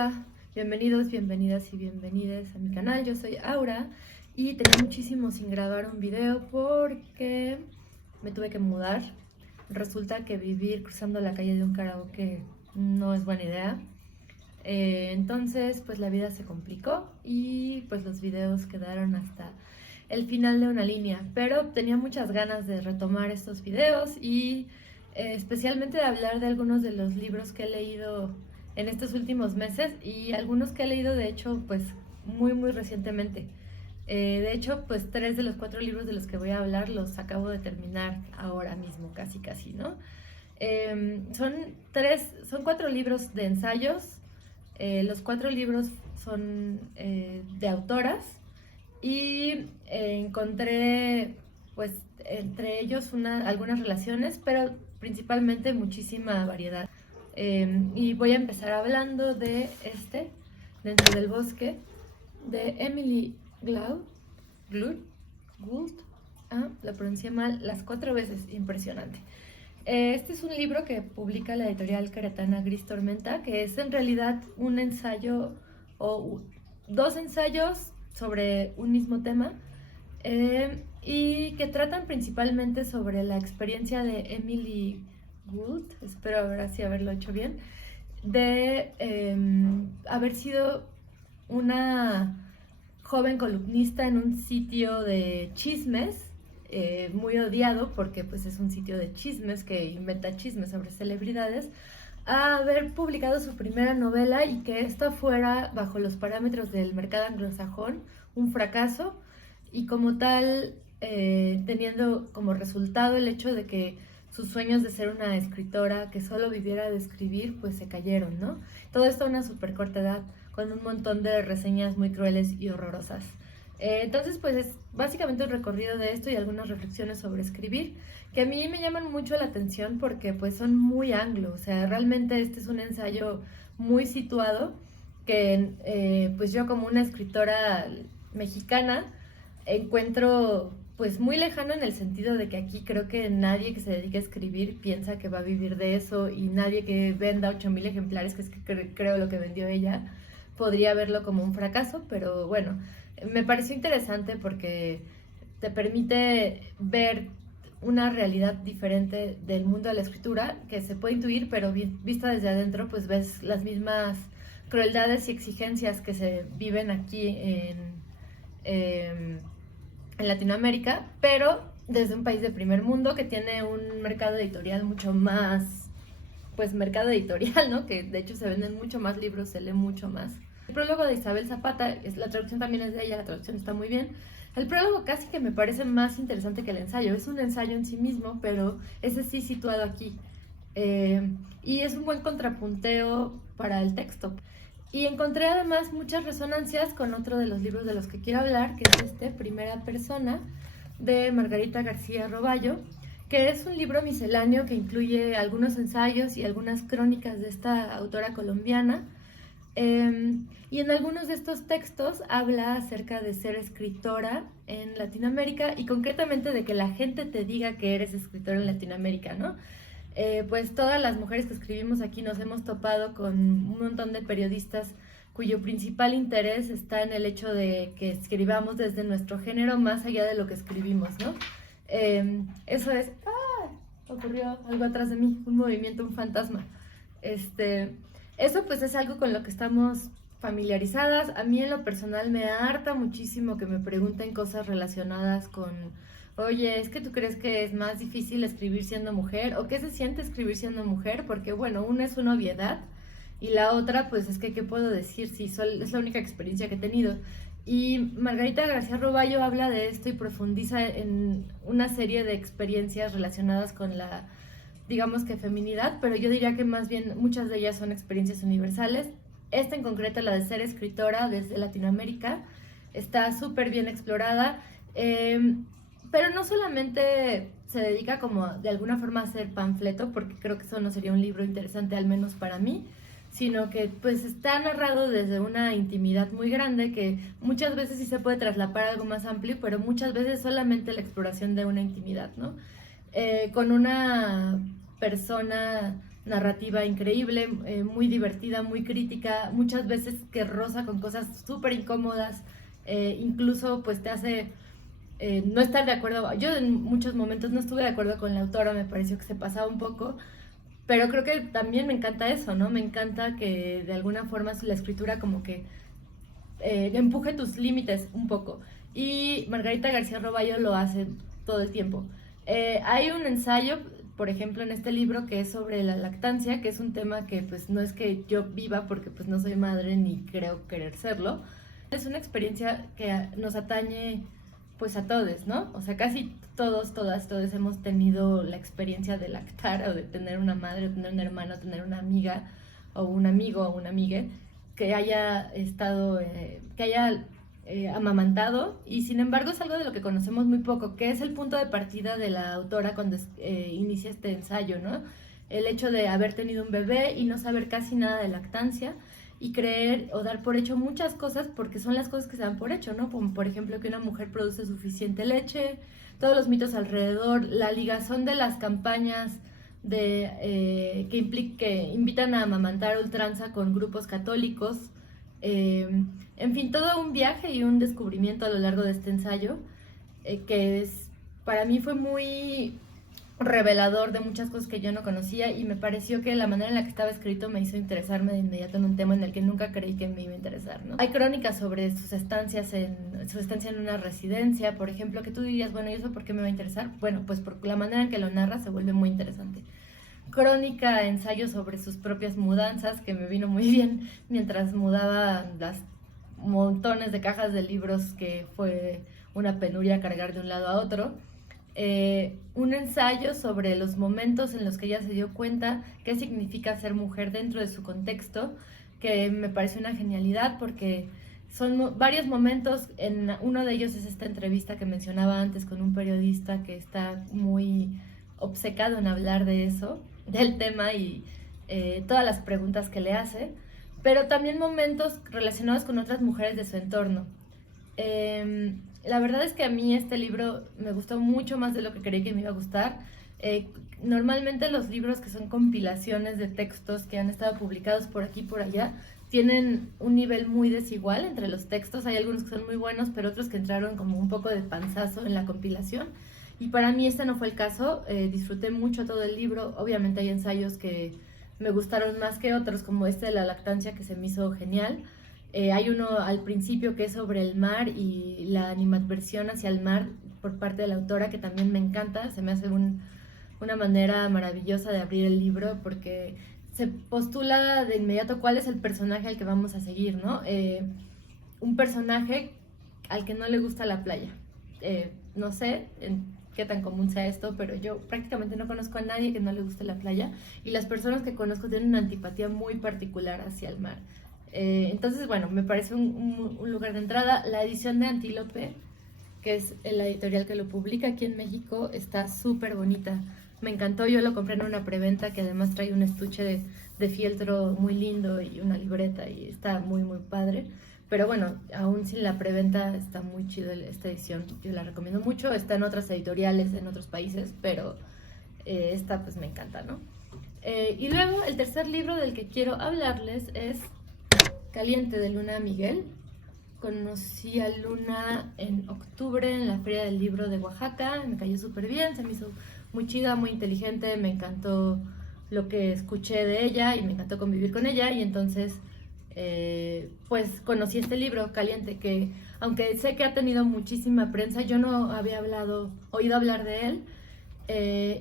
Hola, bienvenidos, bienvenidas y bienvenides a mi canal. Yo soy Aura y tenía muchísimo sin grabar un video porque me tuve que mudar. Resulta que vivir cruzando la calle de un karaoke no es buena idea. Entonces pues la vida se complicó y pues los videos quedaron hasta el final de una línea, pero tenía muchas ganas de retomar estos videos y especialmente de hablar de algunos de los libros que he leído en estos últimos meses y algunos que he leído de hecho pues muy recientemente. De hecho pues 3 de los 4 libros de los que voy a hablar los acabo de terminar ahora mismo, casi, ¿no? Son 4 libros de ensayos. Los 4 libros son de autoras y encontré pues entre ellos algunas relaciones, pero principalmente muchísima variedad. Y voy a empezar hablando de Dentro del bosque, de Emily Gould. Lo pronuncié mal las 4 veces, impresionante. Este es un libro que publica la editorial queretana Gris Tormenta, que es en realidad un ensayo o 2 ensayos sobre un mismo tema, y que tratan principalmente sobre la experiencia de Emily Gould, espero ahora sí haberlo hecho bien, de haber sido una joven columnista en un sitio de chismes, muy odiado porque pues es un sitio de chismes que inventa chismes sobre celebridades, a haber publicado su primera novela y que esta fuera, bajo los parámetros del mercado anglosajón, un fracaso, y como tal teniendo como resultado el hecho de que sus sueños de ser una escritora que solo viviera de escribir pues se cayeron, ¿no? Todo esto a una súper corta edad, con un montón de reseñas muy crueles y horrorosas. Entonces pues es básicamente un recorrido de esto y algunas reflexiones sobre escribir que a mí me llaman mucho la atención porque pues son muy anglo, o sea, realmente este es un ensayo muy situado que pues yo como una escritora mexicana encuentro pues muy lejano, en el sentido de que aquí creo que nadie que se dedique a escribir piensa que va a vivir de eso, y nadie que venda 8,000 ejemplares, que es que creo lo que vendió ella, podría verlo como un fracaso. Pero bueno, me pareció interesante porque te permite ver una realidad diferente del mundo de la escritura que se puede intuir, pero vista desde adentro pues ves las mismas crueldades y exigencias que se viven aquí en Latinoamérica, pero desde un país de primer mundo que tiene un mercado editorial mucho más, pues mercado editorial, ¿no? Que de hecho se venden mucho más libros, se lee mucho más. El prólogo de Isabel Zapata, la traducción también es de ella, la traducción está muy bien. El prólogo casi que me parece más interesante que el ensayo, es un ensayo en sí mismo, pero ese sí situado aquí. Y es un buen contrapunteo para el texto. Y encontré además muchas resonancias con otro de los libros de los que quiero hablar, que es Primera Persona, de Margarita García Roballo, que es un libro misceláneo que incluye algunos ensayos y algunas crónicas de esta autora colombiana. Y en algunos de estos textos habla acerca de ser escritora en Latinoamérica y concretamente de que la gente te diga que eres escritora en Latinoamérica, ¿no? Pues todas las mujeres que escribimos aquí nos hemos topado con un montón de periodistas cuyo principal interés está en el hecho de que escribamos desde nuestro género más allá de lo que escribimos, ¿no? Eso es... ocurrió algo atrás de mí, un movimiento, un fantasma. Eso pues es algo con lo que estamos familiarizadas. A mí en lo personal me harta muchísimo que me pregunten cosas relacionadas con: oye, ¿es que tú crees que es más difícil escribir siendo mujer? ¿O qué se siente escribir siendo mujer? Porque bueno, una es una obviedad y la otra pues es que ¿qué puedo decir si es la única experiencia que he tenido? Y Margarita García Roballo habla de esto y profundiza en una serie de experiencias relacionadas con la, digamos que feminidad, pero yo diría que más bien muchas de ellas son experiencias universales. Esta en concreto, la de ser escritora desde Latinoamérica, está súper bien explorada, pero no solamente se dedica como de alguna forma a hacer panfleto, porque creo que eso no sería un libro interesante, al menos para mí, sino que pues está narrado desde una intimidad muy grande que muchas veces sí se puede traslapar a algo más amplio, pero muchas veces solamente la exploración de una intimidad, ¿no? Con una persona narrativa increíble, muy divertida, muy crítica, muchas veces que roza con cosas súper incómodas, incluso pues te hace no estar de acuerdo. Yo en muchos momentos no estuve de acuerdo con la autora, me pareció que se pasaba un poco, pero creo que también me encanta eso, ¿no? Me encanta que de alguna forma la escritura como que empuje tus límites un poco. Y Margarita García Roballo lo hace todo el tiempo. Hay un ensayo, por ejemplo, en este libro que es sobre la lactancia, que es un tema que pues no es que yo viva porque pues no soy madre ni creo querer serlo. Es una experiencia que nos atañe pues a todos, ¿no? O sea, casi todos, todas, todos hemos tenido la experiencia de lactar o de tener una madre, o tener un hermano, o tener una amiga o un amigo o una amigue que haya estado, que haya amamantado, y sin embargo es algo de lo que conocemos muy poco, que es el punto de partida de la autora cuando inicia este ensayo, ¿no? El hecho de haber tenido un bebé y no saber casi nada de lactancia y creer o dar por hecho muchas cosas porque son las cosas que se dan por hecho, ¿no? Como por ejemplo que una mujer produce suficiente leche, todos los mitos alrededor, la ligazón de las campañas que invitan a amamantar a ultranza con grupos católicos, en fin, todo un viaje y un descubrimiento a lo largo de este ensayo, que para mí fue muy revelador de muchas cosas que yo no conocía, y me pareció que la manera en la que estaba escrito me hizo interesarme de inmediato en un tema en el que nunca creí que me iba a interesar, ¿no? Hay crónicas sobre su estancia en una residencia, por ejemplo, que tú dirías, bueno, ¿y eso por qué me va a interesar? Bueno, pues por la manera en que lo narra se vuelve muy interesante. Crónica, ensayo sobre sus propias mudanzas, que me vino muy bien mientras mudaba las montones de cajas de libros que fue una penuria cargar de un lado a otro. Un ensayo sobre los momentos en los que ella se dio cuenta qué significa ser mujer dentro de su contexto, que me pareció una genialidad porque son varios momentos. Uno de ellos es esta entrevista que mencionaba antes con un periodista que está muy obcecado en hablar de eso, del tema, y todas las preguntas que le hace, pero también momentos relacionados con otras mujeres de su entorno. La verdad es que a mí este libro me gustó mucho más de lo que creí que me iba a gustar. Normalmente los libros que son compilaciones de textos que han estado publicados por aquí y por allá tienen un nivel muy desigual entre los textos. Hay algunos que son muy buenos, pero otros que entraron como un poco de panzazo en la compilación. Y para mí este no fue el caso. Disfruté mucho todo el libro. Obviamente hay ensayos que me gustaron más que otros, como este de la lactancia, que se me hizo genial. Hay uno al principio que es sobre el mar y la animadversión hacia el mar por parte de la autora, que también me encanta. Se me hace una manera maravillosa de abrir el libro porque se postula de inmediato cuál es el personaje al que vamos a seguir, ¿no? Un personaje al que no le gusta la playa. No sé qué tan común sea esto, pero yo prácticamente no conozco a nadie que no le guste la playa, y las personas que conozco tienen una antipatía muy particular hacia el mar. Entonces, bueno, me parece un lugar de entrada. La edición de Antílope, que es la editorial que lo publica aquí en México, está súper bonita. Me encantó, yo lo compré en una preventa que además trae un estuche de fieltro muy lindo y una libreta, y está muy, muy padre. Pero bueno, aún sin la preventa está muy chido esta edición, yo la recomiendo mucho. Está en otras editoriales, en otros países, pero esta pues me encanta, ¿no? Y luego el tercer libro del que quiero hablarles es Caliente, de Luna Miguel. Conocí a Luna en octubre en la Feria del Libro de Oaxaca, me cayó súper bien, se me hizo muy chida, muy inteligente, me encantó lo que escuché de ella y me encantó convivir con ella, y entonces pues conocí este libro, Caliente, que aunque sé que ha tenido muchísima prensa, yo no había oído hablar de él,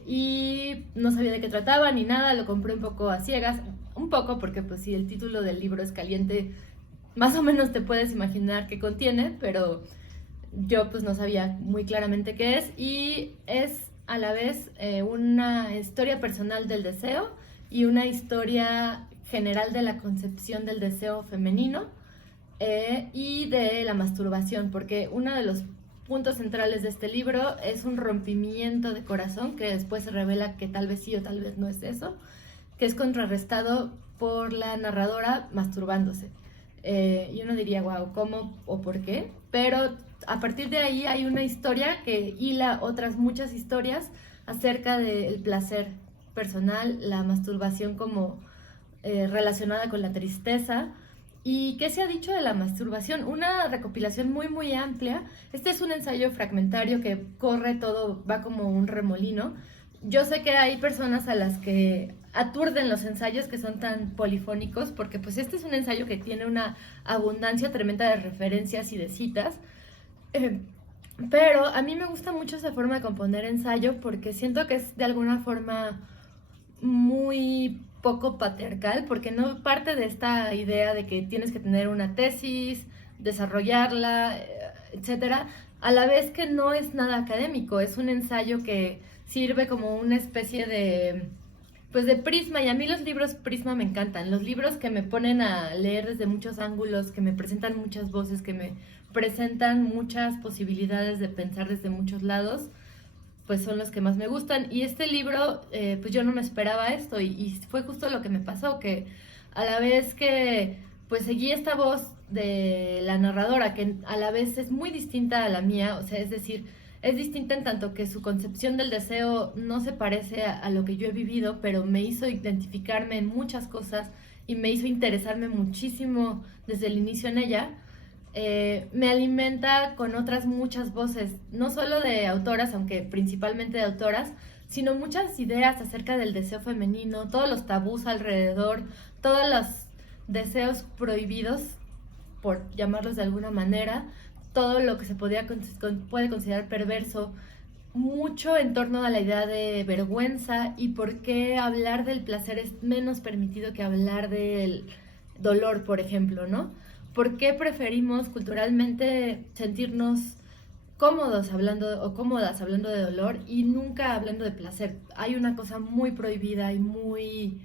y no sabía de qué trataba ni nada. Lo compré un poco a ciegas, un poco porque pues si el título del libro es Caliente, más o menos te puedes imaginar qué contiene, pero yo pues no sabía muy claramente qué es, y es a la vez una historia personal del deseo y una historia general de la concepción del deseo femenino y de la masturbación, porque uno de los puntos centrales de este libro es un rompimiento de corazón que después se revela que tal vez sí o tal vez no es eso, que es contrarrestado por la narradora masturbándose. Y uno diría, wow, ¿cómo o por qué? Pero a partir de ahí hay una historia que hila otras muchas historias acerca del placer personal, la masturbación como relacionada con la tristeza. ¿Y qué se ha dicho de la masturbación? Una recopilación muy muy amplia. Este es un ensayo fragmentario que corre todo, va como un remolino. Yo sé que hay personas a las que aturden los ensayos que son tan polifónicos, porque pues este es un ensayo que tiene una abundancia tremenda de referencias y de citas. Pero a mí me gusta mucho esa forma de componer ensayo porque siento que es de alguna forma muy poco patriarcal, porque no parte de esta idea de que tienes que tener una tesis, desarrollarla, etcétera, a la vez que no es nada académico, es un ensayo que sirve como una especie de pues de prisma, y a mí los libros prisma me encantan, los libros que me ponen a leer desde muchos ángulos, que me presentan muchas voces, que me presentan muchas posibilidades de pensar desde muchos lados, pues son los que más me gustan. Y este libro, pues yo no me esperaba esto y fue justo lo que me pasó, que a la vez que pues seguí esta voz de la narradora, que a la vez es muy distinta a la mía, o sea, es decir, es distinta en tanto que su concepción del deseo no se parece a lo que yo he vivido, pero me hizo identificarme en muchas cosas y me hizo interesarme muchísimo desde el inicio en ella. Me alimenta con otras muchas voces, no solo de autoras, aunque principalmente de autoras, sino muchas ideas acerca del deseo femenino, todos los tabús alrededor, todos los deseos prohibidos, por llamarlos de alguna manera, todo lo que se puede considerar perverso, mucho en torno a la idea de vergüenza y por qué hablar del placer es menos permitido que hablar del dolor, por ejemplo, ¿no? ¿Por qué preferimos culturalmente sentirnos cómodos hablando o cómodas hablando de dolor y nunca hablando de placer? Hay una cosa muy prohibida y muy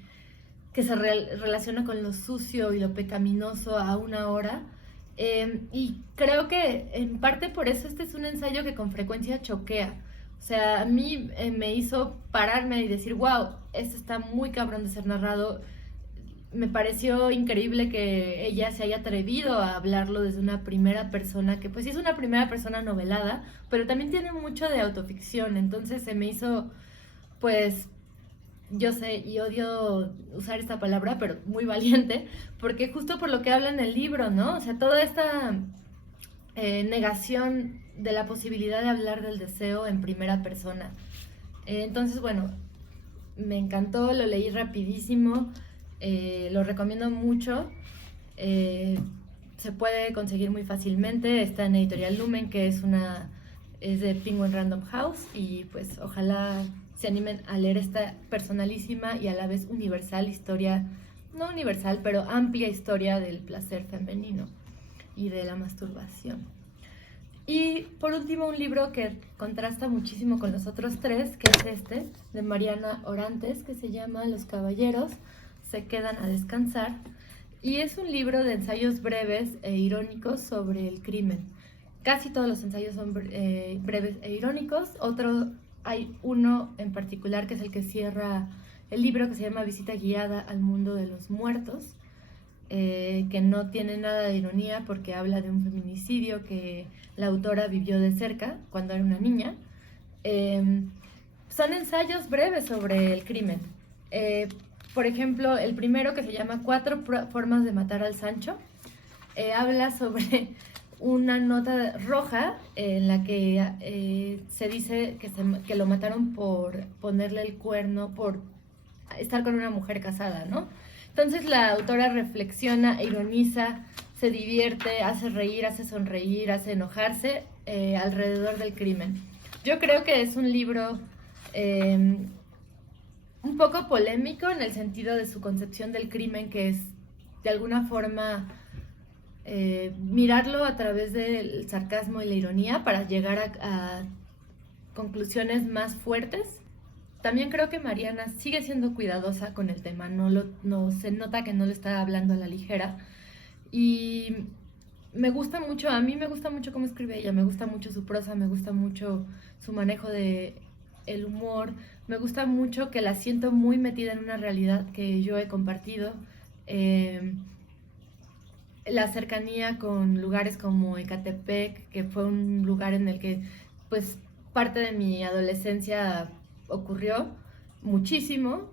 que se relaciona con lo sucio y lo pecaminoso a una hora. Y creo que en parte por eso este es un ensayo que con frecuencia choquea. O sea, a mí me hizo pararme y decir, wow, esto está muy cabrón de ser narrado. Me pareció increíble que ella se haya atrevido a hablarlo desde una primera persona, que pues sí es una primera persona novelada, pero también tiene mucho de autoficción. Entonces se me hizo, pues, yo sé, y odio usar esta palabra, pero muy valiente, porque justo por lo que habla en el libro, ¿no? O sea, toda esta negación de la posibilidad de hablar del deseo en primera persona. Entonces, bueno, me encantó, lo leí rapidísimo, lo recomiendo mucho. Se puede conseguir muy fácilmente, está en Editorial Lumen, que es de Penguin Random House, y pues ojalá se animen a leer esta personalísima y a la vez universal historia, no universal, pero amplia historia del placer femenino y de la masturbación. Y por último, un libro que contrasta muchísimo con los otros tres, que es este, de Mariana Orantes, que se llama Los caballeros se quedan a descansar, y es un libro de ensayos breves e irónicos sobre el crimen. Casi todos los ensayos son breves e irónicos. Hay uno en particular que es el que cierra el libro, que se llama Visita guiada al mundo de los muertos, que no tiene nada de ironía porque habla de un feminicidio que la autora vivió de cerca cuando era una niña. Son ensayos breves sobre el crimen. Por ejemplo, el primero, que se llama 4 formas de matar al Sancho, habla sobre una nota roja en la que se dice que lo mataron por ponerle el cuerno, por estar con una mujer casada, ¿no? Entonces la autora reflexiona, ironiza, se divierte, hace reír, hace sonreír, hace enojarse alrededor del crimen. Yo creo que es un libro un poco polémico en el sentido de su concepción del crimen, que es de alguna forma mirarlo a través del sarcasmo y la ironía para llegar a conclusiones más fuertes. También creo que Mariana sigue siendo cuidadosa con el tema, no se nota que no le está hablando a la ligera, y me gusta mucho, a mí me gusta mucho cómo escribe ella, me gusta mucho su prosa, me gusta mucho su manejo de el humor, me gusta mucho que la siento muy metida en una realidad que yo he compartido. La cercanía con lugares como Ecatepec, que fue un lugar en el que pues parte de mi adolescencia ocurrió, muchísimo,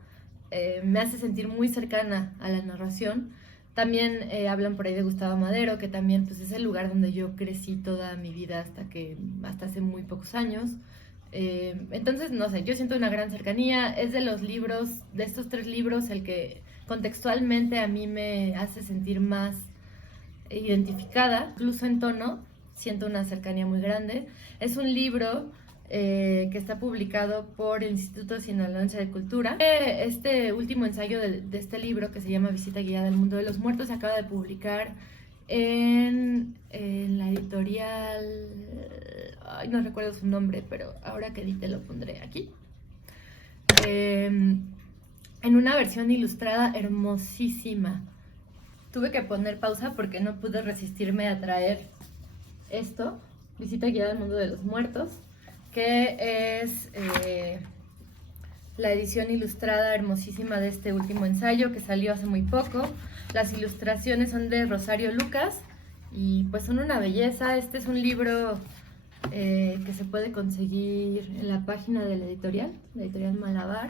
me hace sentir muy cercana a la narración. También hablan por ahí de Gustavo Madero, que también pues, es el lugar donde yo crecí toda mi vida hasta hace muy pocos años. Entonces, no sé, yo siento una gran cercanía. Es de los libros, de estos 3 libros, el que contextualmente a mí me hace sentir más identificada, incluso en tono, siento una cercanía muy grande. Es un libro que está publicado por el Instituto Sinaloense de Cultura. Este último ensayo de este libro, que se llama Visita Guiada al Mundo de los Muertos, se acaba de publicar en la editorial... Ay, no recuerdo su nombre, pero ahora que edite lo pondré aquí. En una versión ilustrada hermosísima. Tuve que poner pausa porque no pude resistirme a traer esto, Visita Guiada al Mundo de los Muertos, que es la edición ilustrada hermosísima de este último ensayo que salió hace muy poco. Las ilustraciones son de Rosario Lucas y pues son una belleza. Este es un libro que se puede conseguir en la página de la editorial Malabar,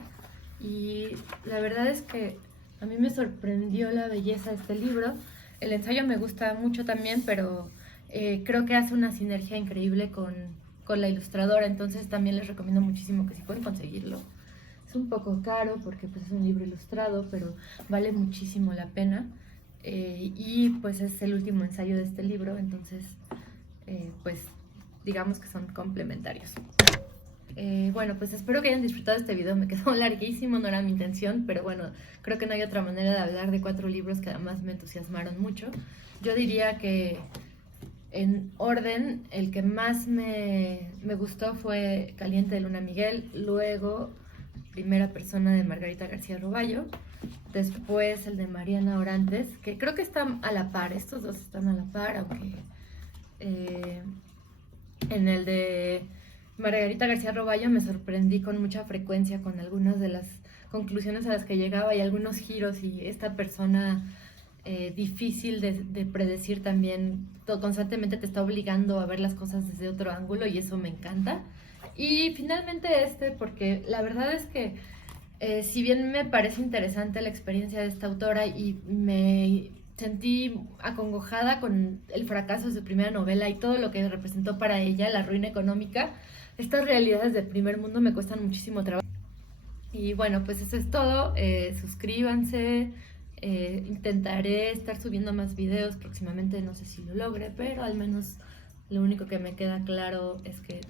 y la verdad es que a mí me sorprendió la belleza de este libro. El ensayo me gusta mucho también, pero creo que hace una sinergia increíble con la ilustradora, entonces también les recomiendo muchísimo que si pueden conseguirlo. Es un poco caro porque pues, es un libro ilustrado, pero vale muchísimo la pena. Y pues es el último ensayo de este libro, entonces pues digamos que son complementarios. Bueno, pues espero que hayan disfrutado este video. Me quedó larguísimo, no era mi intención, pero bueno, creo que no hay otra manera de hablar de 4 libros que además me entusiasmaron mucho. Yo diría que en orden, el que más me gustó fue Caliente de Luna Miguel, luego Primera Persona de Margarita García Roballo, después el de Mariana Orantes, que creo que están a la par, estos dos están a la par, aunque en el de Margarita García Roballo me sorprendí con mucha frecuencia con algunas de las conclusiones a las que llegaba y algunos giros, y esta persona difícil de predecir también constantemente te está obligando a ver las cosas desde otro ángulo, y eso me encanta. Y finalmente porque la verdad es que si bien me parece interesante la experiencia de esta autora y me sentí acongojada con el fracaso de su primera novela y todo lo que representó para ella, la ruina económica, estas realidades del primer mundo me cuestan muchísimo trabajo. Y bueno, pues eso es todo. Suscríbanse. Intentaré estar subiendo más videos próximamente, no sé si lo logre, pero al menos lo único que me queda claro es que